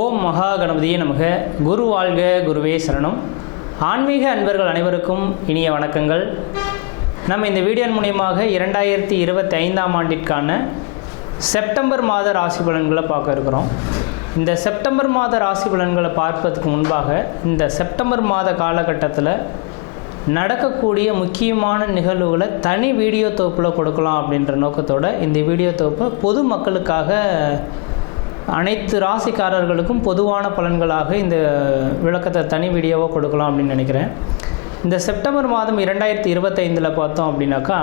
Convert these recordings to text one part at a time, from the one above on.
ஓம் மகா கணபதியே நமக. குரு வாழ்க, குருவே சரணம். ஆன்மீக அன்பர்கள் அனைவருக்கும் இனிய வணக்கங்கள். நம்ம இந்த வீடியோ மூலியமாக 2025ஆம் ஆண்டிற்கான செப்டம்பர் மாத ராசி பலன்களை பார்க்க இருக்கிறோம். இந்த செப்டம்பர் மாத ராசி பலன்களை பார்ப்பதற்கு முன்பாக இந்த செப்டம்பர் மாத காலகட்டத்தில் நடக்கக்கூடிய முக்கியமான நிகழ்வுகளை தனி வீடியோ தொகுப்பில் கொடுக்கலாம் அப்படின்ற நோக்கத்தோடு இந்த வீடியோ தொகுப்பை பொது மக்களுக்காக அனைத்து ராசிக்காரர்களுக்கும் பொதுவான பலன்களாக இந்த விளக்கத்தை தனி வீடியோவாக கொடுக்கலாம் அப்படின்னு நினைக்கிறேன். இந்த செப்டம்பர் மாதம் 2025 பார்த்தோம் அப்படின்னாக்கா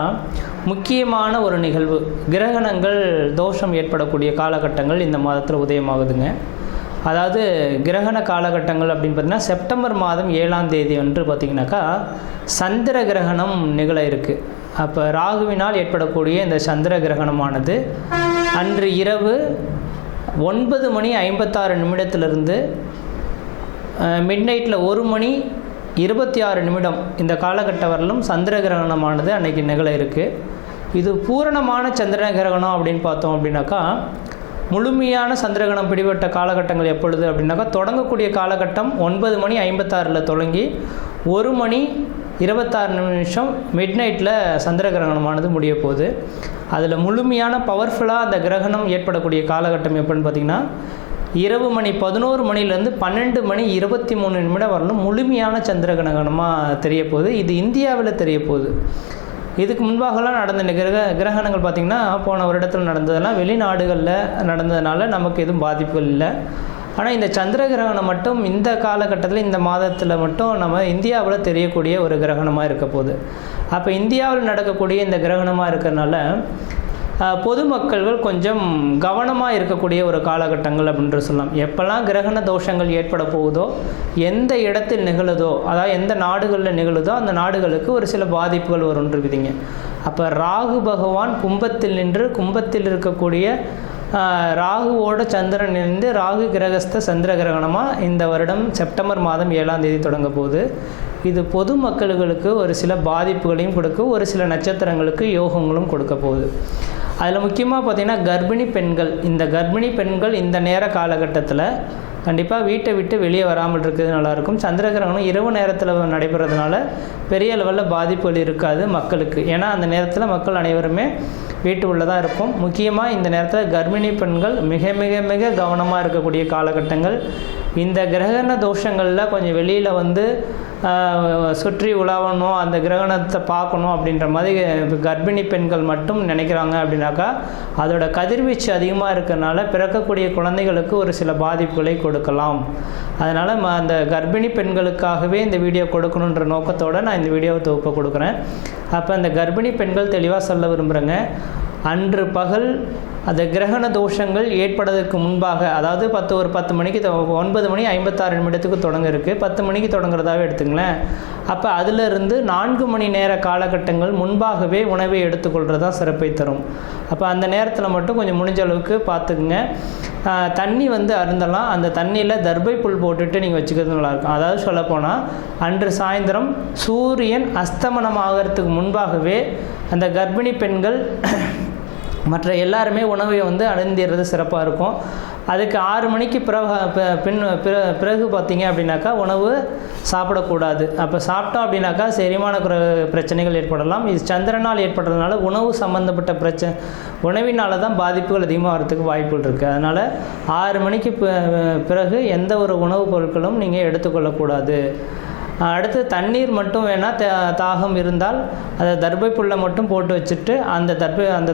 முக்கியமான ஒரு நிகழ்வு, கிரகணங்கள் தோஷம் ஏற்படக்கூடிய காலகட்டங்கள் இந்த மாதத்தில் உதயமாகுதுங்க. அதாவது கிரகண காலகட்டங்கள் அப்படின்னு பார்த்திங்கன்னா செப்டம்பர் மாதம் 7ஆம் தேதி வந்து பார்த்திங்கனாக்கா சந்திர கிரகணம் நிகழ இருக்குது. அப்போ ராகுவினால் ஏற்படக்கூடிய இந்த சந்திர கிரகணமானது அன்று இரவு 9:56 மிட் நைட்டில் 1:26 இந்த காலகட்டம் வரலும் சந்திர கிரகணமானது அன்றைக்கி நிகழ இருக்குது. இது பூரணமான சந்திர கிரகணம் அப்படின்னு பார்த்தோம் அப்படின்னாக்கா முழுமையான சந்திரகிரகணம் பிடிபட்ட காலகட்டங்கள் எப்பொழுது அப்படின்னாக்கா தொடங்கக்கூடிய காலகட்டம் 9:56 தொடங்கி 1:26 மிட் நைட்டில் சந்திர கிரகணமானது முடிய போகுது. அதில் முழுமையான பவர்ஃபுல்லாக அந்த கிரகணம் ஏற்படக்கூடிய காலகட்டம் எப்படின்னு பார்த்திங்கன்னா இரவு 11 12:23 வரலும் முழுமையான சந்திர கிரகணமாக தெரிய போகுது. இது இந்தியாவில் தெரிய போகுது. இதுக்கு முன்பாகலாம் நடந்த கிரகணங்கள் பார்த்திங்கன்னா போன வருடத்தில் நடந்ததெல்லாம் வெளிநாடுகளில் நடந்ததுனால நமக்கு எதுவும் பாதிப்புகள் இல்லை. ஆனால் இந்த சந்திர கிரகணம் மட்டும் இந்த காலகட்டத்தில் இந்த மாதத்தில் மட்டும் நம்ம இந்தியாவில் தெரியக்கூடிய ஒரு கிரகணமாக இருக்க போகுது. அப்போ இந்தியாவில் நடக்கக்கூடிய இந்த கிரகணமாக இருக்கிறதுனால பொதுமக்கள்கள் கொஞ்சம் கவனமாக இருக்கக்கூடிய ஒரு காலகட்டங்கள் அப்படின்ற சொல்லலாம். எப்போல்லாம் கிரகண தோஷங்கள் ஏற்பட போகுதோ, எந்த இடத்தில் நிகழுதோ, அதாவது எந்த நாடுகளில் நிகழுதோ அந்த நாடுகளுக்கு ஒரு சில பாதிப்புகள் வரும்ன்றதுங்க. அப்போ ராகு பகவான் கும்பத்தில் நின்று கும்பத்தில் இருக்கக்கூடிய ராகுவோட சந்திரன் இருந்து ராகு கிரகஸ்த சந்திர கிரகணமாக இந்த வருடம் செப்டம்பர் மாதம் 7ஆம் தேதி தொடங்க போகுது. இது பொதுமக்களுக்கு ஒரு சில பாதிப்புகளையும் கொடுக்கும், ஒரு சில நட்சத்திரங்களுக்கு யோகங்களும் கொடுக்க போகுது. அதில் முக்கியமாக பார்த்திங்கன்னா கர்ப்பிணி பெண்கள், இந்த கர்ப்பிணி பெண்கள் இந்த நேர காலகட்டத்தில் கண்டிப்பாக வீட்டை விட்டு வெளியே வராமல் இருக்கிறது நல்லாயிருக்கும். சந்திர கிரகணம் இரவு நேரத்தில் நடைபெறதுனால பெரிய லெவலில் பாதிப்புகள் இருக்காது மக்களுக்கு. ஏன்னா அந்த நேரத்தில் மக்கள் அனைவருமே வீட்டு உள்ளதாக இருக்கும். முக்கியமாக இந்த நேரத்தில் கர்ப்பிணி பெண்கள் மிக மிக மிக கவனமாக இருக்கக்கூடிய காலகட்டங்கள். இந்த கிரகண தோஷங்களில் கொஞ்சம் வெளியில் வந்து சுற்றி உலாவணும், அந்த கிரகணத்தை பார்க்கணும் அப்படின்ற மாதிரி கர்ப்பிணி பெண்கள் மட்டும் நினைக்கிறாங்க அப்படின்னாக்கா அதோட கதிர்வீச்சு அதிகமாக இருக்கிறதுனால பிறக்கக்கூடிய குழந்தைகளுக்கு ஒரு சில பாதிப்புகளை கொடுக்கலாம். அதனால் அந்த கர்ப்பிணி பெண்களுக்காகவே இந்த வீடியோ கொடுக்கணுன்ற நோக்கத்தோடு நான் இந்த வீடியோவை தொகுப்பை கொடுக்குறேன். அப்போ அந்த கர்ப்பிணி பெண்கள் தெளிவாக சொல்ல விரும்புகிறேங்க, அன்று பகல் அந்த கிரகண தோஷங்கள் ஏற்படுவதற்கு முன்பாக, அதாவது 10 மணிக்கு 9:56 தொடங்க இருக்குது, 10 மணிக்கு தொடங்குறதாவே எடுத்துங்களேன். அப்போ அதிலிருந்து 4 மணி நேர காலகட்டங்கள் முன்பாகவே உணவை எடுத்துக்கொள்கிறதா சிறப்பை தரும். அப்போ அந்த நேரத்தில் மட்டும் கொஞ்சம் முடிஞ்ச அளவுக்கு பார்த்துக்குங்க. தண்ணி வந்து அருந்தலாம். அந்த தண்ணியில் தர்பை புல் போட்டுட்டு நீங்கள் வச்சுக்கிறது நல்லாயிருக்கும். அதாவது சொல்லப்போனால் அன்று சாயந்தரம் சூரியன் அஸ்தமனம் ஆகிறதுக்கு முன்பாகவே அந்த கர்ப்பிணி பெண்கள் மற்ற எல்லாருமே உணவை வந்து அருந்திடுறது சிறப்பாக இருக்கும். அதுக்கு 6 மணிக்கு பிறகு பார்த்தீங்க அப்படின்னாக்கா உணவு சாப்பிடக்கூடாது. அப்போ சாப்பிட்டோம் அப்படின்னாக்கா செரிமான பிரச்சனைகள் ஏற்படலாம். இது சந்திரனால் ஏற்படுறதுனால உணவு சம்மந்தப்பட்ட உணவினால தான் பாதிப்புகள் அதிகமாக வரதுக்கு வாய்ப்புகள் இருக்குது. அதனால் 6 மணிக்கு பிறகு எந்த ஒரு உணவுப் பொருட்களும் நீங்கள் எடுத்துக்கொள்ளக்கூடாது. அடுத்து தண்ணீர் மட்டும் வேணால் தாகம் இருந்தால் அதை தர்பை புல்லை மட்டும் போட்டு வச்சுட்டு அந்த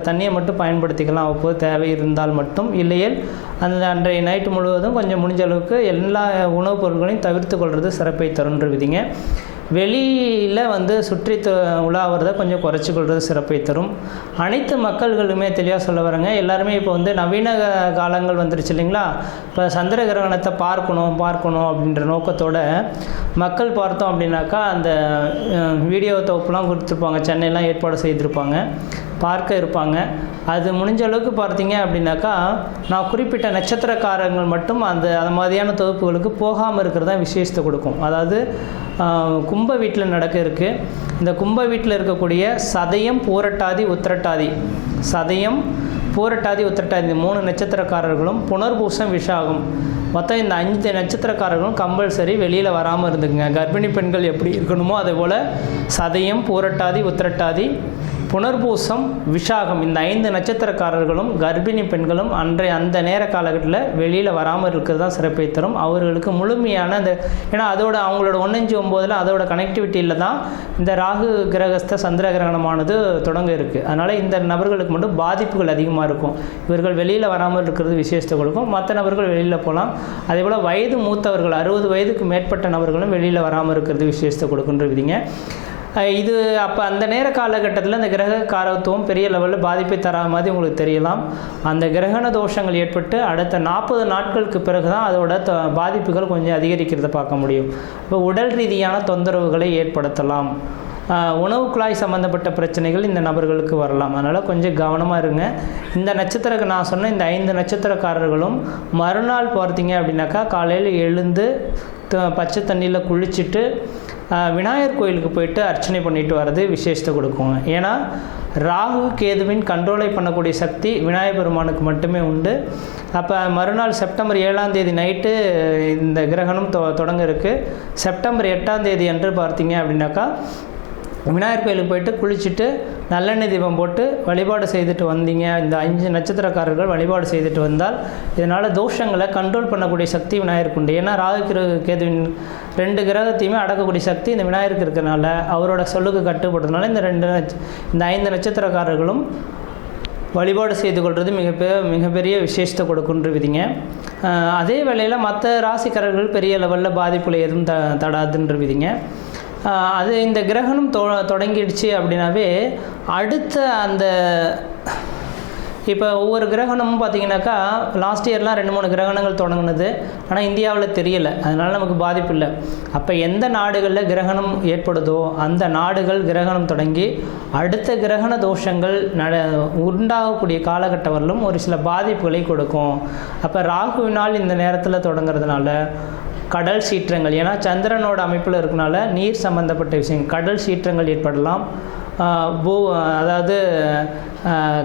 தண்ணியை மட்டும் பயன்படுத்திக்கலாம் அப்போது தேவை இருந்தால் மட்டும். இல்லையேல் அன்றைய நைட்டு முழுவதும் கொஞ்சம் முடிஞ்ச அளவுக்கு எல்லா உணவுப் பொருட்களையும் தவிர்த்து கொள்வது சிறப்பை தருன்ற விதிங்க. வெளியில் வந்து சுற்றி உலாவறதை கொஞ்சம் குறைச்சி கொள்வது சிறப்பை தரும். அனைத்து மக்கள்களுமே தெளிவாக சொல்ல வரேங்க. எல்லாருமே இப்போ வந்து நவீன காலங்கள் வந்துருச்சு இல்லைங்களா. இப்போ சந்திர கிரகணத்தை பார்க்கணும் அப்படின்ற நோக்கத்தோடு மக்கள் பார்த்தோம் அப்படின்னாக்கா அந்த வீடியோ தொகுப்புலாம் கொடுத்துருப்பாங்க, சென்னையெல்லாம் ஏற்பாடு செய்திருப்பாங்க. பார்க்க இருப்பாங்க. அது முடிஞ்ச அளவுக்கு பார்த்தீங்க அப்படின்னாக்கா, நான் குறிப்பிட்ட நட்சத்திரக்காரங்கள் மட்டும் அந்த மாதிரியான தொகுப்புகளுக்கு போகாமல் இருக்கிறது தான் விசேஷத்தை கொடுக்கும். அதாவது கும்ப வீட்டில் நடக்க இருக்குது. இந்த கும்ப வீட்டில் இருக்கக்கூடிய சதயம், பூரட்டாதி, உத்திரட்டாதி, சதயம், பூரட்டாதி, உத்திரட்டாதி இந்த 3 நட்சத்திரக்காரர்களும், புனர்பூசம், விஷாகம், மொத்தம் இந்த 5 நட்சத்திரக்காரர்களும் கம்பல்சரி வெளியில் வராமல் இருந்துக்குங்க. கர்ப்பிணி பெண்கள் எப்படி இருக்கணுமோ அதே போல் சதயம், பூரட்டாதி, உத்திரட்டாதி, புனர்பூசம், விஷாகம் இந்த 5 நட்சத்திரக்காரர்களும் கர்ப்பிணி பெண்களும் அந்த நேர காலகட்டத்தில் வெளியில் வராமல் இருக்கிறது தான் சிறப்பை தரும். அவர்களுக்கு முழுமையான அந்த ஏன்னா அதோட அவங்களோட 1-5-9 அதோட கனெக்டிவிட்டியில் தான் இந்த ராகு கிரகஸ்த சந்திர கிரகணமானது தொடங்க இருக்குது. அதனால் இந்த நபர்களுக்கு மட்டும் பாதிப்புகள் அதிகமாக இருக்கும். இவர்கள் வெளியில் வராமல் இருக்கிறது விசேஷத்தை கொடுக்கும். மற்ற நபர்கள் வெளியில் போகலாம். அதே போல் வயது மூத்தவர்கள் 60 வயதுக்கு மேற்பட்ட நபர்களும் வெளியில் வராமல் இருக்கிறது விசேஷத்தை கொடுக்குன்ற விதிங்க. இது அப்போ அந்த நேர காலகட்டத்தில் அந்த கிரக காரத்துவம் பெரிய லெவலில் பாதிப்பை தராத மாதிரி உங்களுக்கு தெரியலாம். அந்த கிரகண தோஷங்கள் ஏற்பட்டு அடுத்த 40 நாட்களுக்கு பிறகு தான் அதோட பாதிப்புகள் கொஞ்சம் அதிகரிக்கிறத பார்க்க முடியும். இப்போ உடல் ரீதியான தொந்தரவுகளை ஏற்படுத்தலாம். உணவு குழாய் சம்மந்தப்பட்ட பிரச்சனைகள் இந்த நபர்களுக்கு வரலாம். அதனால் கொஞ்சம் கவனமாக இருங்க. இந்த நட்சத்திர நான் சொன்ன இந்த 5 நட்சத்திரக்காரர்களும் மறுநாள் பார்த்தீங்க அப்படின்னாக்கா காலையில் எழுந்து பச்சை தண்ணியில் குளிச்சுட்டு விநாயகர் கோயிலுக்கு போயிட்டு அர்ச்சனை பண்ணிட்டு வர்றது விசேஷத்தை கொடுக்குங்க. ஏன்னா ராகு கேதுவின் கண்ட்ரோலை பண்ணக்கூடிய சக்தி விநாயகர் பெருமானுக்கு மட்டுமே உண்டு. அப்போ மறுநாள் செப்டம்பர் 7ஆம் தேதி நைட்டு இந்த கிரகணம் தொடங்க இருக்குது. செப்டம்பர் 8ஆம் தேதி அன்று பார்த்தீங்க அப்படின்னாக்கா விநாயகர் கோயிலுக்கு போயிட்டு குளிச்சுட்டு நல்லெண்ணெய் தீபம் போட்டு வழிபாடு செய்துட்டு வந்தீங்க. இந்த 5 நட்சத்திரக்காரர்கள் வழிபாடு செய்துட்டு வந்தால் இதனால் தோஷங்களை கண்ட்ரோல் பண்ணக்கூடிய சக்தி விநாயகருக்கு உண்டு. ஏன்னா ராகு கேதுவின் 2 கிரகத்தையுமே அடக்கக்கூடிய சக்தி இந்த விநாயகருக்கு இருக்கிறனால அவரோட சொல்லுக்கு கட்டுப்படுறதுனால இந்த 5 நட்சத்திரக்காரர்களும் வழிபாடு செய்து கொள்வது மிகப்பெரிய விசேஷத்தை கொடுக்குன்ற விதிங்க. அதே வேளையில் மற்ற ராசிக்காரர்கள் பெரிய லெவலில் பாதிப்புகளை எதுவும் தடாதுன்ற விதிங்க. அது இந்த கிரகணம் தொடங்கிடுச்சு அப்படின்னாவே அடுத்த அந்த இப்போ ஒவ்வொரு கிரகணமும் பார்த்திங்கனாக்கா லாஸ்ட் இயர்லாம் 2-3 கிரகணங்கள் தொடங்கினது. ஆனால் இந்தியாவில் தெரியலை, அதனால் நமக்கு பாதிப்பு இல்லை. அப்போ எந்த நாடுகளில் கிரகணம் ஏற்படுதோ அந்த நாடுகள் கிரகணம் தொடங்கி அடுத்த கிரகண தோஷங்கள் உண்டாகக்கூடிய காலகட்டம் வரலும் ஒரு சில பாதிப்புகளை கொடுக்கும். அப்போ ராகுவினால் இந்த நேரத்தில் தொடங்கிறதுனால கடல் சீற்றங்கள், ஏன்னா சந்திரனோட அமைப்பில் இருக்கனால நீர் சம்பந்தப்பட்ட விஷயங்கள், கடல் சீற்றங்கள் ஏற்படலாம். அதாவது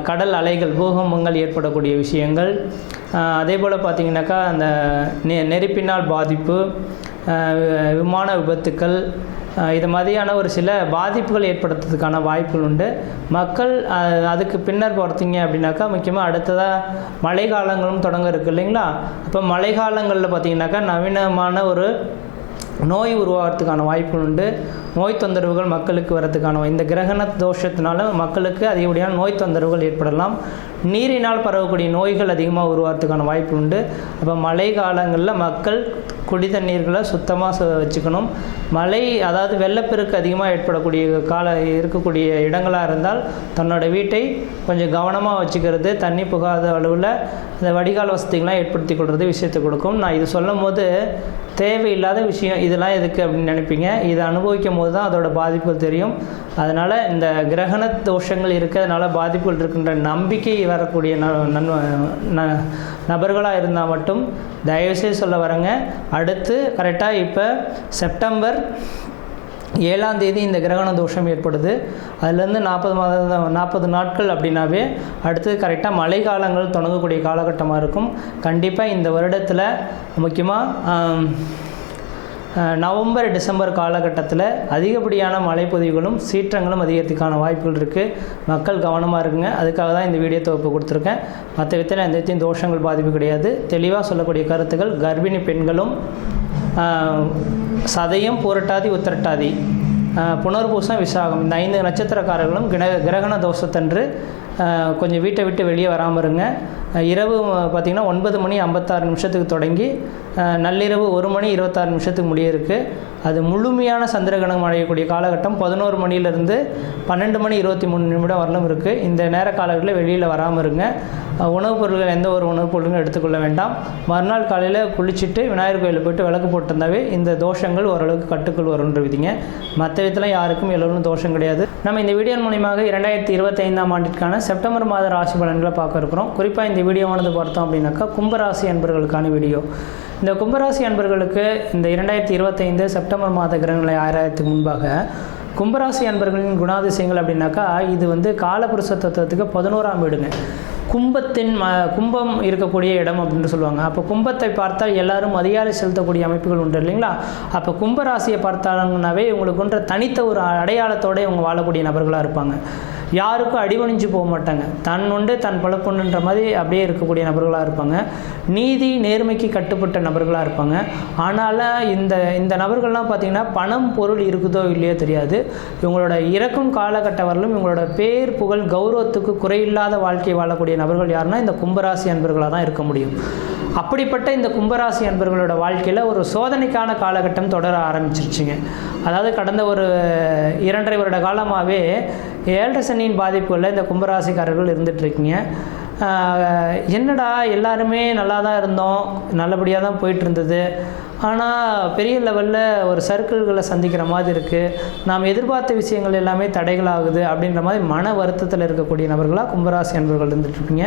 கடல் அலைகள், பூகம்பங்கள் ஏற்படக்கூடிய விஷயங்கள். அதே போல் பார்த்திங்கனாக்கா அந்த நெருப்பினால் பாதிப்பு, விமான விபத்துக்கள், இது மாதிரியான ஒரு சில பாதிப்புகள் ஏற்படுத்துறதுக்கான வாய்ப்புகள் உண்டு. மக்கள் அதுக்கு பின்னர் பார்த்தீங்க அப்படின்னாக்கா முக்கியமாக அடுத்ததாக மழை காலங்களும் தொடங்க இருக்குது இல்லைங்களா. அப்போ மழை காலங்களில் பார்த்திங்கனாக்கா நவீனமான ஒரு நோய் உருவாகிறதுக்கான வாய்ப்புகள் உண்டு. நோய் தொந்தரவுகள் மக்களுக்கு வரதுக்கான இந்த கிரகண தோஷத்தினால மக்களுக்கு அதிகப்படியான நோய் தொந்தரவுகள் ஏற்படலாம். நீரினால் பரவக்கூடிய நோய்கள் அதிகமாக உருவாகிறதுக்கான வாய்ப்பு உண்டு. அப்போ மழை காலங்களில் மக்கள் குடி தண்ணீர்களை சுத்தமாக வச்சுக்கணும். மழை அதாவது வெள்ளப்பெருக்கு அதிகமாக ஏற்படக்கூடிய இருக்கக்கூடிய இடங்களாக இருந்தால் தன்னோட வீட்டை கொஞ்சம் கவனமாக வச்சுக்கிறது, தண்ணி புகாத அளவில் இந்த வடிகால் வசதிகள்லாம் ஏற்படுத்தி கொள்வது விஷயத்தை கொடுக்கும். நான் இது சொல்லும் போது தேவையில்லாத விஷயம் இதெல்லாம் எதுக்கு அப்படின்னு நினைப்பீங்க. இதை அனுபவிக்கும் போது தான் அதோட பாதிப்புகள் தெரியும். அதனால் இந்த கிரகண தோஷங்கள் இருக்கிறதுனால பாதிப்புகள் இருக்கின்ற நம்பிக்கை வரக்கூடிய நபர்களாக இருந்தால் மட்டும் தயவுசெய்து சொல்ல வரேங்க. அடுத்து கரெக்டாக இப்போ செப்டம்பர் 7ஆம் தேதி இந்த கிரகண தோஷம் ஏற்படுது. அதுலேருந்து 40 நாட்கள் அப்படின்னாவே அடுத்து கரெக்டாக மழை காலங்கள் தொடங்கக்கூடிய காலகட்டமாக இருக்கும். கண்டிப்பாக இந்த வருடத்தில் முக்கியமாக நவம்பர் டிசம்பர் காலகட்டத்தில் அதிகப்படியான மழைப்பொழிவுகளும் சீற்றங்களும் அதிகரிக்கிறதுக்கான வாய்ப்புகள் இருக்குது. மக்கள் கவனமாக இருக்குங்க. அதுக்காக தான் இந்த வீடியோ தொகுப்பு கொடுத்துருக்கேன். மற்ற விதத்தில் எந்த தோஷங்கள் பாதிப்பு கிடையாது. தெளிவாக சொல்லக்கூடிய கருத்துக்கள் கர்ப்பிணி பெண்களும் சதயம், பூரட்டாதி, உத்திரட்டாதி, புனர்பூசம், விசாகம் இந்த 5 நட்சத்திரக்காரர்களும் கிரகண தோஷத்தன்று கொஞ்சம் வீட்டை விட்டு வெளியே வராமல் இருங்க. இரவு பார்த்திங்கன்னா 9:56 தொடங்கி நள்ளிரவு 1:26 முடிய இருக்குது. அது முழுமையான சந்திரகிரகணம் அடையக்கூடிய காலகட்டம் 11 மணியிலிருந்து 12:23 வரலும் இருக்குது. இந்த நேர காலங்களில் வெளியில் வராமல் இருங்க. உணவுப் பொருட்கள் எந்த ஒரு உணவுப் பொருட்களும் எடுத்துக்கொள்ள வேண்டாம். மறுநாள் காலையில் குளிச்சுட்டு விநாயகர் கோயிலில் போய்ட்டு விளக்கு போட்டிருந்தாவே இந்த தோஷங்கள் ஓரளவுக்கு கட்டுக்குள் வரும்ன்ற விதிங்க. மற்ற விதத்தில் யாருக்கும் எல்லோரும் தோஷம் கிடையாது. நம்ம இந்த வீடியோ மூலியமாக 2025ஆம் ஆண்டிற்கான செப்டம்பர் மாத ராசி பலன்களை பார்க்க இருக்கிறோம். குறிப்பாக இந்த வீடியோவானது பார்த்தோம் அப்படின்னாக்கா கும்பராசி அன்பர்களுக்கான வீடியோ. இந்த கும்பராசி அன்பர்களுக்கு இந்த 2025 செப்டம்பர் மாத கிரகங்களை ஆராயத்துக்கு முன்பாக கும்பராசி அன்பர்களின் குணாதிசயங்கள் அப்படின்னாக்கா இது காலபுருஷ தத்துவத்துக்கு 11ஆம் வீடுங்க. கும்பம் இருக்கக்கூடிய இடம் அப்படின்னு சொல்லுவாங்க. அப்போ கும்பத்தை பார்த்தால் எல்லாரும் மரியாதை செலுத்தக்கூடிய அமைப்புகள் உண்டு இல்லைங்களா? அப்போ கும்பராசியை பார்த்தாங்கன்னாவே இவங்களுக்குன்ற தனித்த ஒரு அடையாளத்தோடு இவங்க வாழக்கூடிய நபர்களாக இருப்பாங்க. யாருக்கும் அடிபணிஞ்சு போக மாட்டாங்க. தன் உண்டு தன் பழப்பொண்ணுன்ற மாதிரி அப்படியே இருக்கக்கூடிய நபர்களாக இருப்பாங்க. நீதி நேர்மைக்கு கட்டுப்பட்ட நபர்களாக இருப்பாங்க. ஆனால் இந்த நபர்கள்லாம் பார்த்திங்கன்னா பணம் பொருள் இருக்குதோ இல்லையோ தெரியாது. இவங்களோட இறக்கும் காலகட்ட வரலும் இவங்களோட பேர் புகழ் கௌரவத்துக்கு குறையில்லாத வாழ்க்கையை வாழக்கூடிய நபர்கள் யாருன்னா இந்த கும்பராசி அன்பர்களாக தான் இருக்க முடியும். அப்படிப்பட்ட இந்த கும்பராசி அன்பர்களோட வாழ்க்கையில் ஒரு சோதனைக்கான காலகட்டம் தொடர ஆரம்பிச்சிருச்சுங்க. அதாவது கடந்த ஒரு 2.5 வருட காலமாகவே 7 சனியின் பாதிப்புகளில் இந்த கும்பராசிக்காரர்கள் இருந்துகிட்ருக்கீங்க. என்னடா எல்லாருமே நல்லா தான் இருந்தோம், நல்லபடியாக தான் போயிட்டு இருந்தது, ஆனால் பெரிய லெவலில் ஒரு சர்க்கிள்களை சந்திக்கிற மாதிரி இருக்குது, நாம் எதிர்பார்த்த விஷயங்கள் எல்லாமே தடைகளாகுது அப்படின்ற மாதிரி மன வருத்தத்தில் இருக்கக்கூடிய நபர்களாக கும்பராசி அன்பர்கள் இருந்துகிட்ருப்பீங்க.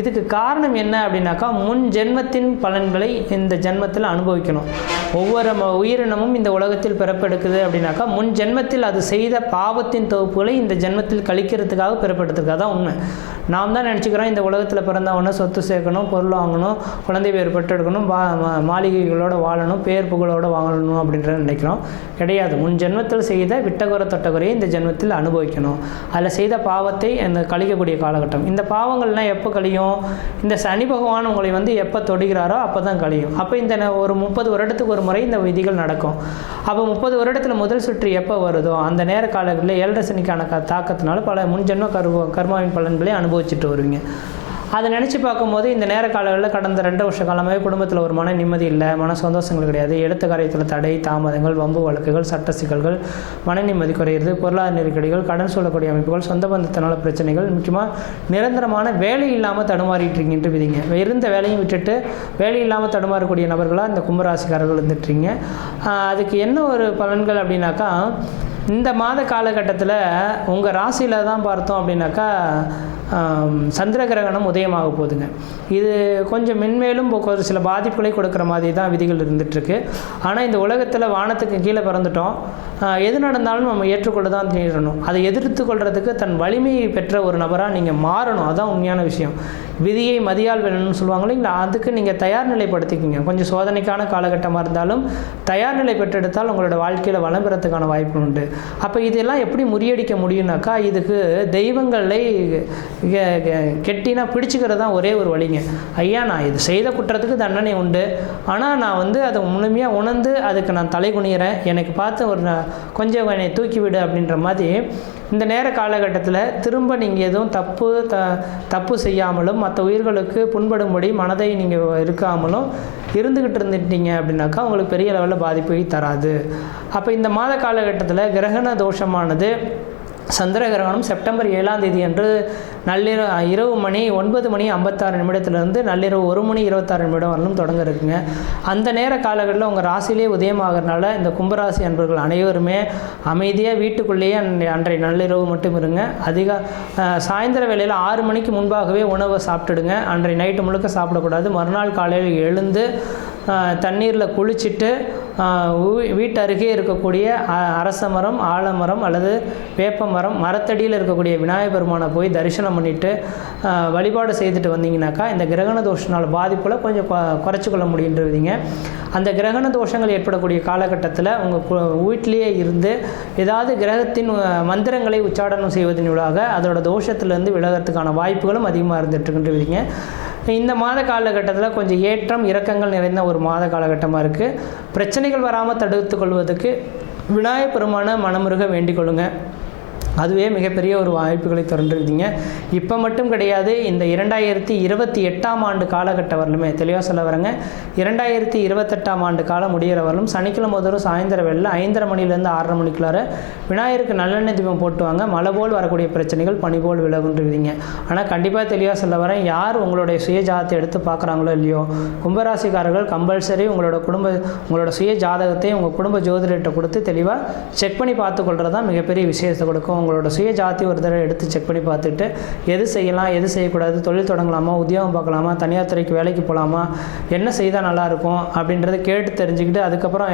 இதுக்கு காரணம் என்ன அப்படின்னாக்கா முன் ஜென்மத்தின் பலன்களை இந்த ஜென்மத்தில் அனுபவிக்கணும். ஒவ்வொரு உயிரினமும் இந்த உலகத்தில் பிறப்பெடுக்குது அப்படின்னாக்கா முன் ஜென்மத்தில் அது செய்த பாவத்தின் தொகுப்புகளை இந்த ஜென்மத்தில் கழிக்கிறதுக்காக பிறப்பெடுத்துருக்கா தான் உண்மை. நாம் தான் நினச்சிக்கிறோம் இந்த உலகத்தில் பிறந்தவொன்னே சொத்து சேர்க்கணும், பொருள் வாங்கணும், குழந்தை பேர் பெற்றெடுக்கணும், மாளிகைகளோடு வாழணும், பேர் புகழோடு வாங்கணும் அப்படின்றத நினைக்கிறோம். கிடையாது. முன் ஜென்மத்தில் செய்த விட்டகுறை தொட்டகுறையை இந்த ஜென்மத்தில் அனுபவிக்கணும். அதில் செய்த பாவத்தை அந்த கழிக்கக்கூடிய காலகட்டம். இந்த பாவங்கள்லாம் எப்போ கழியும்? இந்த சனி பகவான் உங்களை எப்போ தொடுகிறாரோ அப்போ தான் கழியும். அப்போ இந்த ஒரு 30 வருடத்துக்கு ஒரு முறை இந்த விதிகள் நடக்கும். அப்போ 30 வருடத்தில் முதல் சுற்று எப்போ வருதோ அந்த நேர காலங்களில் 7 சனிக்கான தாக்கத்தினால பல முன்ஜென்ம கர்மாவின் பலன்களை அனுபவிச்சுட்டு வருவீங்க. அதை நினச்சி பார்க்கும்போது இந்த நேர காலங்களில் கடந்த 2 வருஷ காலமாகவே குடும்பத்தில் ஒரு மன நிம்மதி இல்லை, மன சந்தோஷங்கள் கிடையாது, எழுத்து காரியத்தில் தடை தாமதங்கள், வம்பு வழக்குகள், சட்ட சிக்கல்கள், மன நிம்மதி குறையிறது, பொருளாதார நெருக்கடிகள், கடன் சொல்லக்கூடிய அமைப்புகள், சொந்த பந்தத்தினால பிரச்சனைகள், முக்கியமாக நிரந்தரமான வேலை இல்லாமல் தடுமாறிட்டு இருக்கீங்க விதிங்க. இருந்த வேலையும் விட்டுட்டு வேலை இல்லாமல் தடுமாறக்கூடிய நபர்களாக இந்த கும்பராசிக்காரர்கள் இருந்துட்டுருங்க. அதுக்கு என்ன ஒரு பலன்கள் அப்படின்னாக்கா இந்த மாத காலகட்டத்தில் உங்கள் ராசியில் தான் பார்த்தோம் அப்படின்னாக்கா சந்திர கிரகணம் உதயமாக போகுதுங்க. இது கொஞ்சம் மென்மேலும் ஒரு சில பாதிப்புகளை கொடுக்குற மாதிரி தான் விதிகள் இருந்துகிட்ருக்கு. ஆனால் இந்த உலகத்தில் வானத்துக்கு கீழே பிறந்துட்டோம், எது நடந்தாலும் நம்ம ஏற்றுக்கொள்ள தான் தீரணும். அதை எதிர்த்து கொள்றதுக்கு தன் வலிமையை பெற்ற ஒரு நபராக நீங்கள் மாறணும். அதுதான் உண்மையான விஷயம். விதியை மதியால் வேணும்னு சொல்லுவாங்க இல்லைங்களா? அதுக்கு நீங்கள் தயார் நிலைப்படுத்திக்கிங்க. கொஞ்சம் சோதனைக்கான காலகட்டமாக இருந்தாலும் தயார் நிலை பெற்றெடுத்தால் உங்களோட வாழ்க்கையில் வளம் பெறத்துக்கான வாய்ப்பு உண்டு. அப்போ இதெல்லாம் எப்படி முறியடிக்க முடியும்னாக்கா இதுக்கு தெய்வங்களை கெட்டினா பிடிச்சிக்கிறது தான் ஒரே ஒரு வழிங்க. ஐயா நான் இது செய்த குற்றத்துக்கு தண்டனை உண்டு, ஆனால் நான் அதை முழுமையாக உணர்ந்து அதுக்கு நான் தலை குனிகிறேன், எனக்கு பார்த்து ஒரு கொஞ்சம் என்னை தூக்கிவிடு அப்படின்ற மாதிரி இந்த நேர காலகட்டத்தில் திரும்ப நீங்கள் எதுவும் தப்பு செய்யாமலும் மற்ற உயிர்களுக்கு புண்படும்படி மனதை நீங்கள் இருக்காமலும் இருந்துக்கிட்டு இருந்துட்டீங்க அப்படின்னாக்கா உங்களுக்கு பெரிய லெவலில் பாதிப்பை தராது. அப்போ இந்த மாத காலகட்டத்தில் கிரகண தோஷமானது சந்திர கிரகணம் செப்டம்பர் 7ஆம் தேதி அன்று இரவு மணி 9:56 நள்ளிரவு 1:26 வரலும் தொடங்க இருக்குங்க. அந்த நேர காலங்களில் உங்கள் ராசியிலே உதயமாகறதுனால இந்த கும்பராசி அன்பர்கள் அனைவருமே அமைதியாக வீட்டுக்குள்ளேயே அன்றைய நள்ளிரவு மட்டும் இருங்க. சாயந்தர வேளையில் 6 மணிக்கு முன்பாகவே உணவை சாப்பிட்டுடுங்க. அன்றைய நைட்டு முழுக்க சாப்பிடக்கூடாது. மறுநாள் காலையில் எழுந்து தண்ணீரில் குளிச்சுட்டு வீட்டு அருகே இருக்கக்கூடிய அரச மரம், ஆலமரம் அல்லது வேப்ப மரம், மரத்தடியில் இருக்கக்கூடிய விநாயகர் பெருமானை போய் தரிசனம் பண்ணிவிட்டு வழிபாடு செய்துட்டு வந்தீங்கன்னாக்கா இந்த கிரகண தோஷனால் பாதிப்புல கொஞ்சம் குறைச்சிக்கொள்ள முடியுன்றீங்க. அந்த கிரகண தோஷங்கள் ஏற்படக்கூடிய காலகட்டத்தில் உங்கள் வீட்டிலேயே இருந்து ஏதாவது கிரகத்தின் மந்திரங்களை உச்சாடனம் செய்வதனூடாக அதோட தோஷத்திலேருந்து விலகிறதுக்கான வாய்ப்புகளும் அதிகமாக இருந்துட்டுருக்குன்றீங்க. இந்த மாத காலகட்டத்தில் கொஞ்சம் ஏற்றம் இறக்கங்கள் நிறைந்த ஒரு மாத காலகட்டமாக இருக்குது. பிரச்சனைகள் வராமல் தடுத்து கொள்வதற்கு விநாயகர் பெருமானை மனமுருக வேண்டிக் கொள்ளுங்க. அதுவே மிகப்பெரிய ஒரு வாய்ப்புகளை திறந்துருக்கீங்க. இப்போ மட்டும் கிடையாது, இந்த 2028ஆம் ஆண்டு காலகட்ட வரலுமே தெளிவாக சொல்ல வரேங்க. 2028ஆம் ஆண்டு காலம் முடிகிற வரலும் சனிக்கிழமை ஒரு சாயந்தரம் வேளையில் 5:30 மணிலேருந்து 6:30 மணிக்குள்ளார விநாயகருக்கு நல்லெண்ணெய் தீபம் போட்டுவாங்க. மழை போல் வரக்கூடிய பிரச்சனைகள் பனி போல் விலகுன்றிருக்கீங்க. ஆனால் கண்டிப்பாக தெளிவாக சொல்ல வரேன், யார் உங்களுடைய சுய ஜாதகத்தை எடுத்து பார்க்குறாங்களோ இல்லையோ, கும்பராசிக்காரர்கள் கம்பல்சரி உங்களோட சுய ஜாதகத்தை உங்கள் குடும்ப ஜோதிடர்கிட்ட கொடுத்து தெளிவாக செக் பண்ணி பார்த்துக்கொள்கிறது தான் மிகப்பெரிய விஷயத்தை கொடுக்கும். உங்களோட சுய ஜாதி ஒரு தடவை எடுத்து செக் பண்ணி பார்த்துட்டு எது செய்யலாம், எது செய்யக்கூடாது, தொழில் தொடங்கலாமா, உத்தியோகம் பார்க்கலாமா, தனியார் துறைக்கு வேலைக்கு போகலாமா, என்ன செய்தால் நல்லாயிருக்கும் அப்படின்றத கேட்டு தெரிஞ்சுக்கிட்டு அதுக்கப்புறம்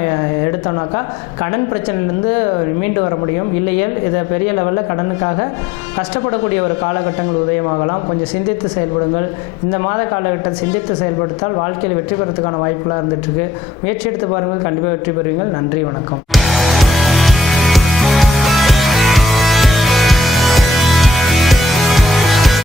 எடுத்தோம்னாக்கா கடன் பிரச்சனையிலேருந்து மீண்டு வர முடியும். இல்லையேல் இதை பெரிய லெவலில் கடனுக்காக கஷ்டப்படக்கூடிய ஒரு காலகட்டங்கள் உதயமாகலாம். கொஞ்சம் சிந்தித்து செயல்படுங்கள். இந்த மாத காலகட்டத்தை சிந்தித்து செயல்படுத்தால் வாழ்க்கையில் வெற்றி பெறத்துக்கான வாய்ப்புகளாக இருந்துகிட்ருக்கு. முயற்சி எடுத்து பாருங்கள், கண்டிப்பாக வெற்றி பெறுவீங்கள். நன்றி, வணக்கம்.